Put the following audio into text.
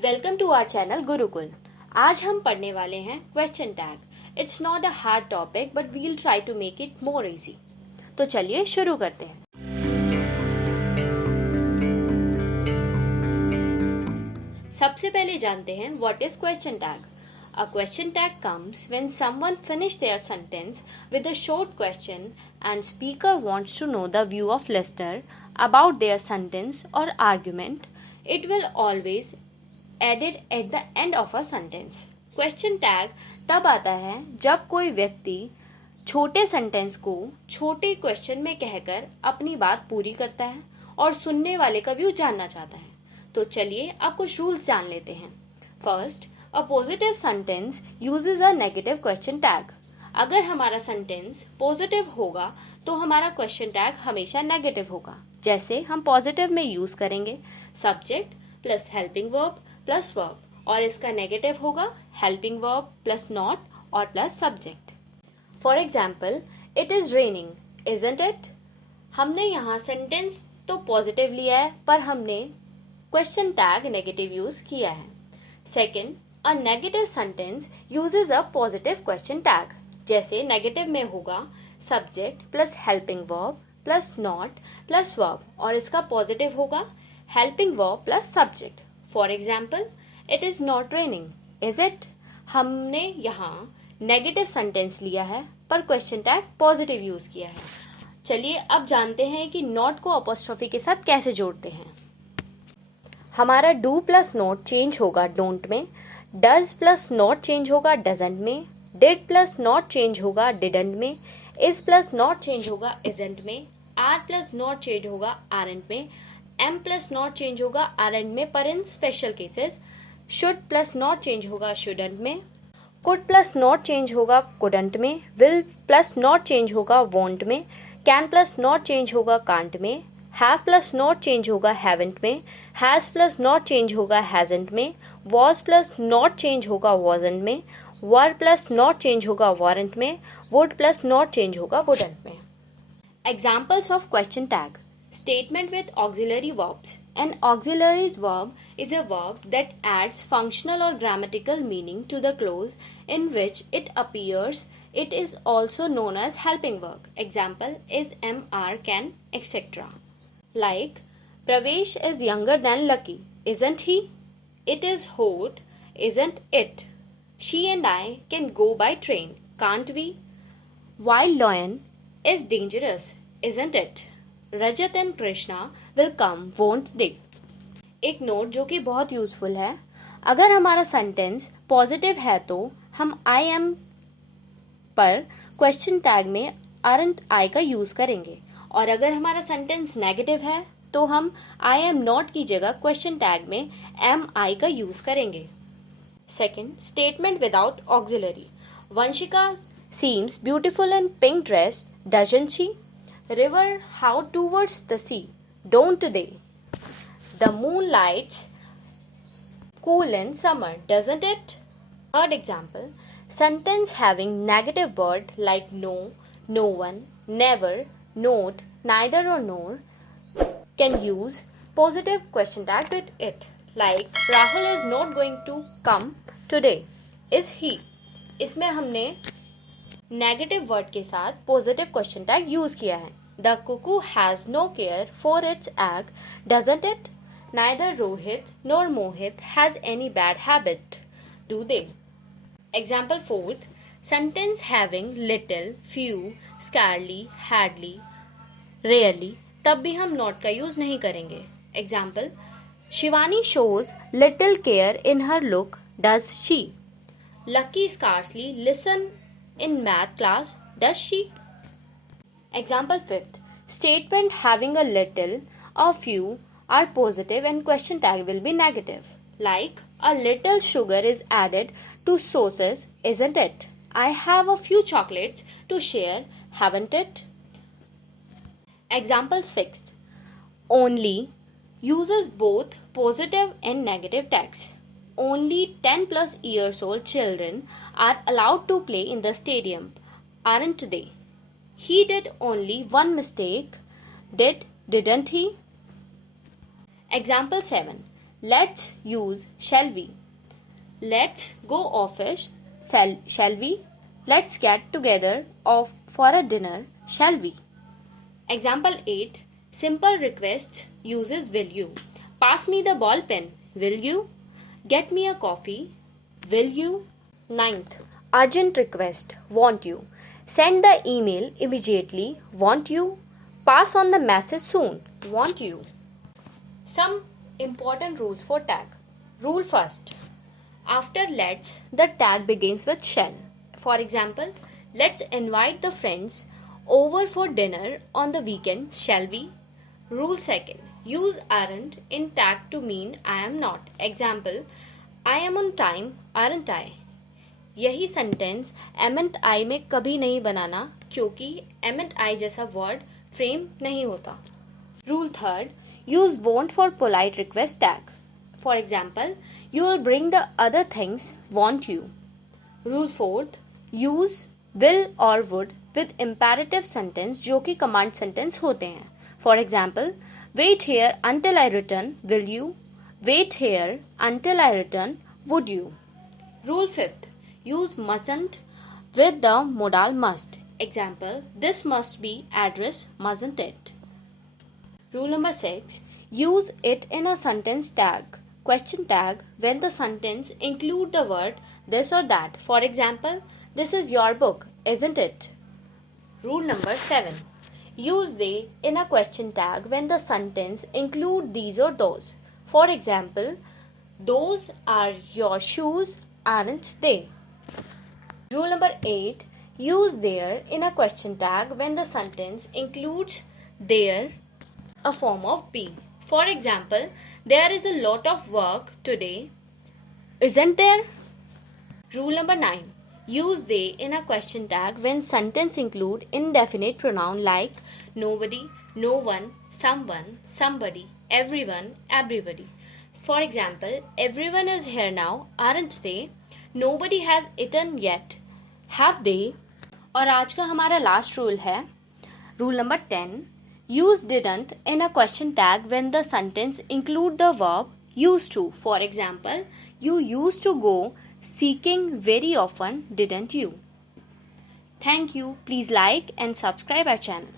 Welcome to our channel Gurukul. आज हम पढ़ने वाले हैं question tag. It's not a hard topic but we'll try to make it more easy. तो चलिए शुरू करते हैं। सबसे पहले जानते हैं what is question tag. A question tag comes when someone finishes their sentence with a short question and speaker wants to know the view of listener about their sentence or argument. It will always added at the end of a sentence. Question tag तब आता है जब कोई व्यक्ति छोटे सेंटेंस को छोटे क्वेश्चन में कहकर अपनी बात पूरी करता है और सुनने वाले का व्यू जानना चाहता है। तो चलिए अब कुछ रूल्स जान लेते हैं। First, A positive sentence uses a negative question tag. अगर हमारा सेंटेंस पॉजिटिव होगा तो हमारा क्वेश्चन टैग हमेशा नेगेटिव होगा। जैसे हम पॉजिटिव में यूज करेंगे subject plus helping verb plus verb, और इसका नेगेटिव होगा हेल्पिंग वर्ब प्लस नॉट और plus subject. For example, it is raining, isn't it. हमने यहाँ सेंटेंस तो पॉजिटिव लिया है पर हमने क्वेश्चन टैग नेगेटिव यूज किया है। Second, A negative sentence uses a positive question tag. जैसे नेगेटिव में होगा subject plus helping verb plus not plus verb, और इसका पॉजिटिव होगा helping verb plus subject. For example, it is not raining, is it. हमने यहाँ नेगेटिव सेंटेंस लिया है पर क्वेश्चन टैग पॉजिटिव यूज किया है। चलिए अब जानते हैं कि नॉट को अपॉस्ट्रोफी के साथ कैसे जोड़ते हैं। हमारा डू प्लस नॉट चेंज होगा डोंट में, डज प्लस नॉट चेंज होगा डजंट में, डिड प्लस नॉट चेंज होगा डिडंट में, इज प्लस नॉट चेंज होगा इजंट में, आर प्लस नॉट चेंज होगा आरंट में, एम प्लस नॉट चेंज होगा आरंट में, पर in special cases should plus not change होगा शुडंट में, कुड प्लस नॉट चेंज होगा कुडंट में, विल प्लस नॉट चेंज होगा वॉन्ट में, कैन प्लस नॉट चेंज होगा कांट में, हैव प्लस नॉट चेंज होगा हैवेंट में, हैज प्लस नॉट चेंज होगा हैजंट में, वॉज प्लस नॉट चेंज होगा वॉजंट में, वर प्लस नॉट चेंज होगा वारंट में, वुड प्लस नॉट चेंज होगा वुडंट में। Examples of question tag. Statement with auxiliary verbs. An auxiliary verb is a verb that adds functional or grammatical meaning to the clause in which it appears. It is also known as helping verb. Example is, am, are, can, etc. Like, Pravesh is younger than Lucky, isn't he? It is hot, isn't it? She and I can go by train, can't we? Wild lion is dangerous, isn't it? Rajat and Krishna will come, won't they. एक note जो कि बहुत यूजफुल है, अगर हमारा sentence positive है तो हम आई एम पर क्वेश्चन टैग में आरंट आई का यूज करेंगे, और अगर हमारा सेंटेंस नेगेटिव है तो हम आई एम नॉट की जगह क्वेश्चन टैग में एम आई का यूज करेंगे। Second, statement without auxiliary. Vanshika seems beautiful in pink dress, doesn't she? River how towards the sea, don't they? The moon lights cool in summer, doesn't it? Third example, sentence having negative word like no, no one, never, not, neither or nor can use positive question tag with it. Like, Rahul is not going to come today, is he? इसमें हमने negative word के साथ positive question tag use किया है। The cuckoo has no care for its egg, doesn't it? Neither Rohit nor Mohit has any bad habit, do they? Example fourth, sentence having little, few, scarcely, hardly, rarely, तब भी हम not का use नहीं करेंगे। Example, Shivani shows little care in her look, does she? Lucky scarcely listen in math class, does she? Example fifth, statement having a little or few are positive and question tag will be negative. Like, a little sugar is added to sauces, isn't it? I have a few chocolates to share, haven't it? Example sixth, only uses both positive and negative tags. Only 10 plus years old children are allowed to play in the stadium, aren't they? He did only one mistake, didn't he? Example 7. Let's use shall we. Let's go office. Shall we? Let's get together for a dinner. Shall we? Example 8. Simple request uses will you. Pass me the ball pen. Will you? Get me a coffee. Will you? 9th. Urgent request. Want you. Send the email immediately. Want you? Pass on the message soon. Want you? Some important rules for tag. Rule first. After let's, the tag begins with shall. For example, let's invite the friends over for dinner on the weekend, shall we? Rule second. Use aren't in tag to mean I am not. Example, I am on time, aren't I? यही sentence M and I में कभी नहीं बनाना क्योंकि M and I जैसा word frame नहीं होता. Rule third. Use won't for polite request tag. For example, you will bring the other things won't you. Rule fourth. Use will और would with imperative sentence जो कि command sentence होते हैं. For example, wait here until I return will you. Wait here until I return would you. Rule fifth. Use mustn't with the modal must. Example, this must be address, mustn't it? Rule number 6. Use it in a sentence tag, question tag, when the sentence include the word this or that. For example, this is your book, isn't it? Rule number 7. Use they in a question tag when the sentence include these or those. For example, those are your shoes, aren't they? Rule number 8. Use there in a question tag when the sentence includes there, a form of be. For example, there is a lot of work today, isn't there? Rule number 9. Use they in a question tag when sentence include indefinite pronoun like nobody, no one, someone, somebody, everyone, everybody. For example, everyone is here now, aren't they? Nobody has eaten yet, have they? और आज का हमारा last rule है rule number 10. Use didn't in a question tag when the sentence include the verb use to. For example, you use to go seeking very often, didn't you. Thank you. Please like and subscribe our channel.